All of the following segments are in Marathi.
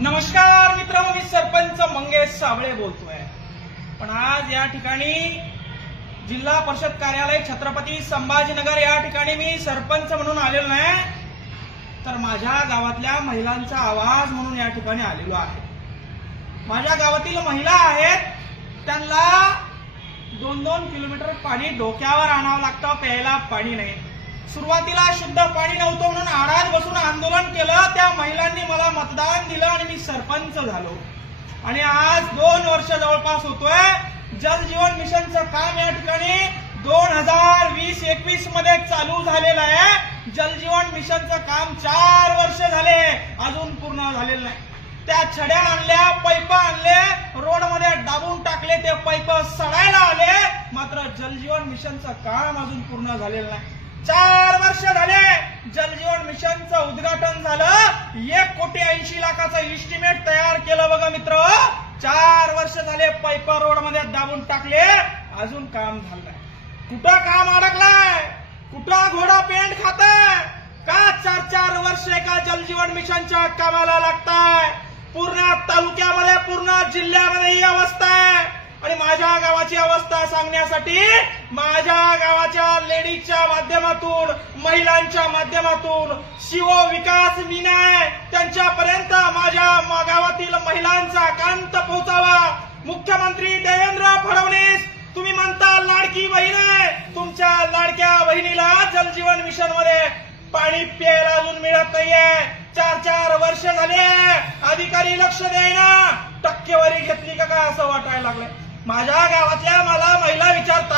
नमस्कार मित्र मी सरपंच मंगेश साबळे बोलतोय. पण आज या ठिकाणी जिल्हा परिषद कार्यालय छत्रपती संभाजीनगर या ठिकाणी मी सरपंच म्हणून आलेलो नाही तर माझ्या गावातल्या महिलांचा आवाज म्हणून या ठिकाणी आलेलो आहे. माझ्या गावातील महिला आहेत त्यांना दोन दोन किलोमीटर पाणी डोक्यावर आणावं लागतं प्यायला पाणी नाही. सुरुवातीला शुद्ध पाणी नव्हतं म्हणून केलं त्या महिलांनी मला मतदान दिलं आणि मी सरपंच झालो. आणि आज दोन वर्ष जवळपास होतोय जल जीवन मिशनचं काम या ठिकाणी दोन हजार वीस एकवीसमध्ये चालू झालेलं आहे. जल जीवन मिशनचं काम चार वर्ष झाले अजून पूर्ण झालेलं नाही. त्या छड्या आणल्या पैप आणले रोडमध्ये दाबून टाकले ते पैप सडायला आले मात्र जलजीवन मिशनचं काम अजून पूर्ण झालेलं नाही. चार वर्ष झाले जलजीवन मिशनचं उद्घाटन झालं. एक कोटी ऐंशी लाखाचं इस्टिमेट तयार केलं बघा मित्र. चार वर्ष झाले पैपा रोडमध्ये दाबून टाकले. अजून काम झालं नाही कुठं काम अडकलाय? कुठं घोडा पेंट खात का चार चार वर्ष एका जलजीवन मिशनच्या कामाला लागताय? पूर्ण तालुक्यामध्ये पूर्ण जिल्ह्यामध्ये ही अवस्था आहे. आणि माझ्या गावाची अवस्था सांगण्यासाठी माझ्या गावाच्या लेडीजच्या माध्यमातून महिलांच्या माध्यमातून शिव विकास विनाय त्यांच्यापर्यंत माझ्या गावातील महिलांचा कांत पोहोचावा. मुख्यमंत्री देवेंद्र फडणवीस तुम्ही म्हणता लाडकी बहीण आहे. तुमच्या लाडक्या बहिणीला जलजीवन मिशनमध्ये पाणी प्यायला अजून मिळत नाहीये. चार चार वर्ष झाले अधिकारी लक्ष देईना. टक्केवारी घेतली का काय असं वाटायला लागलंय. माझ्या गावातल्या मला महिला विचारतात.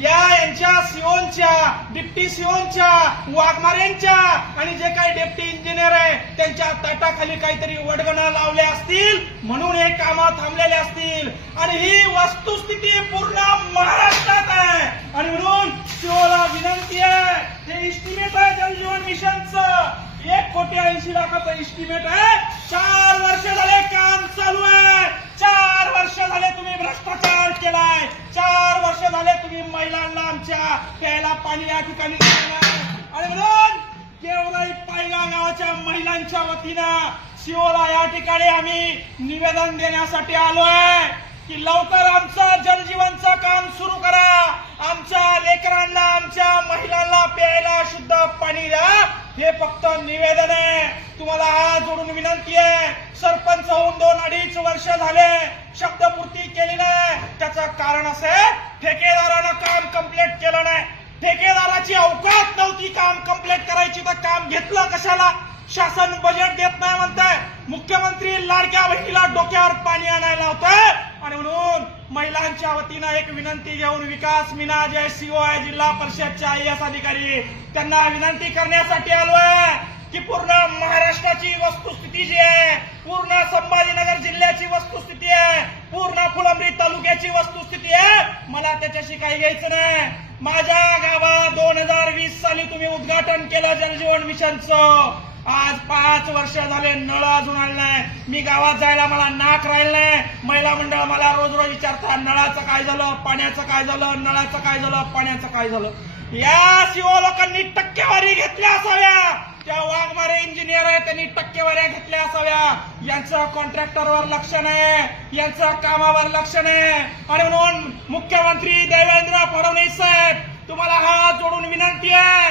या यांच्या सिओनच्या डिप्टी सिओनच्या वाघमारेंच्या आणि जे काही डेप्टी इंजिनियर आहे त्यांच्या ताटाखाली काहीतरी वडगणं लावले असतील म्हणून हे कामं थांबलेले असतील. आणि ही वस्तुस्थिती पूर्ण महाराष्ट्रात आहे. आणि म्हणून शिवला विनंती आहे हे इस्टिमेट आहे जलजीवन मिशनचं. एक कोटी ऐंशी लाखाचं इस्टिमेट आहे. चार वर्ष झाले काम चालू आहे. चार वर्ष झाले तुम्ही भ्रष्टाचार केलाय. झाले आमच्या प्यायला पाणी या ठिकाणी आणि म्हणून केवळी पायगा गावाच्या महिलांच्या वतीनं शिवला या ठिकाणी आम्ही निवेदन देण्यासाठी आलोय की लवकर आमचं जलजीवनचं काम सुरू करा. आमच्या लेकरांना आमच्या महिलांना प्यायला शुद्ध पाणी द्या. हे फक्त निवेदन आहे. तुम्हाला हात जोडून विनंती आहे. सरपंच होऊन दोन अडीच वर्ष झाले. शब्दपूर्ती केली नाही. त्याचं कारण असं आहे ठेकेदारानं काम कंप्लीट केलं नाही. ठेकेदाराची अवकात नव्हती काम कंप्लीट करायची तर काम घेतलं कशाला? शासन बजेट देत नाही म्हणताय. मुख्यमंत्री लाडक्या बहिणीला डोक्यावर पाणी आणायला होतं आणि म्हणून महिलांच्या वतीनं एक विनंती घेऊन विकास मीना जे सीओ आहे जिल्हा परिषदचे आय एस अधिकारी त्यांना विनंती करण्यासाठी आलोय की पूर्ण महाराष्ट्राची वस्तुस्थिती जी आहे पूर्ण संभाजीनगर जिल्ह्याची वस्तुस्थिती आहे पूर्ण फुलंब्री तालुक्याची वस्तुस्थिती आहे मला त्याच्याशी काही घ्यायचं नाही. माझ्या गावात दोन हजार वीस साली तुम्ही उद्घाटन केलं जलजीवन मिशनचं. आज पाच वर्ष झाले नळ अजून आले नाही मी गावात जायला मला नाक राहिलं नाही महिला मंडळ मला रोज रोज विचारतात नळाचं काय झालं पाण्याचं काय झालं नळाचं काय झालं पाण्याचं काय झालं? या शिव लोकांनी टक्केवारी घेतल्या असाव्या. त्या वाघमारे इंजिनियर आहे त्यांनी टक्केवाऱ्या घेतल्या असाव्या. यांचं कॉन्ट्रॅक्टरवर लक्ष नाही यांचं कामावर लक्ष नाही आणि म्हणून मुख्यमंत्री देवेंद्र फडणवीस साहेब तुम्हाला हात जोडून विनंती आहे.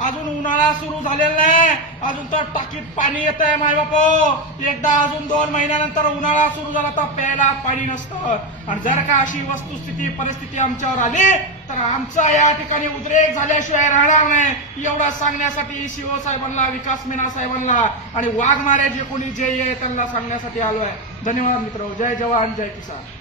अजून उन्हाळा सुरू झालेला नाही. अजून तर टाकीत पाणी येत आहे माय बापो. एकदा अजून दोन महिन्यानंतर उन्हाळा सुरू झाला तर प्यायला पाणी नसतं. आणि जर का अशी वस्तुस्थिती परिस्थिती आमच्यावर आली तर आमचा या ठिकाणी उद्रेक झाल्याशिवाय राहणार नाही. एवढं सांगण्यासाठी शिव साहेबांना विकास मीना साहेबांना आणि वाघमारे जे कोणी जे ये त्यांना सांगण्यासाठी आलो आहे धन्यवाद मित्र जय जवान जय किसान.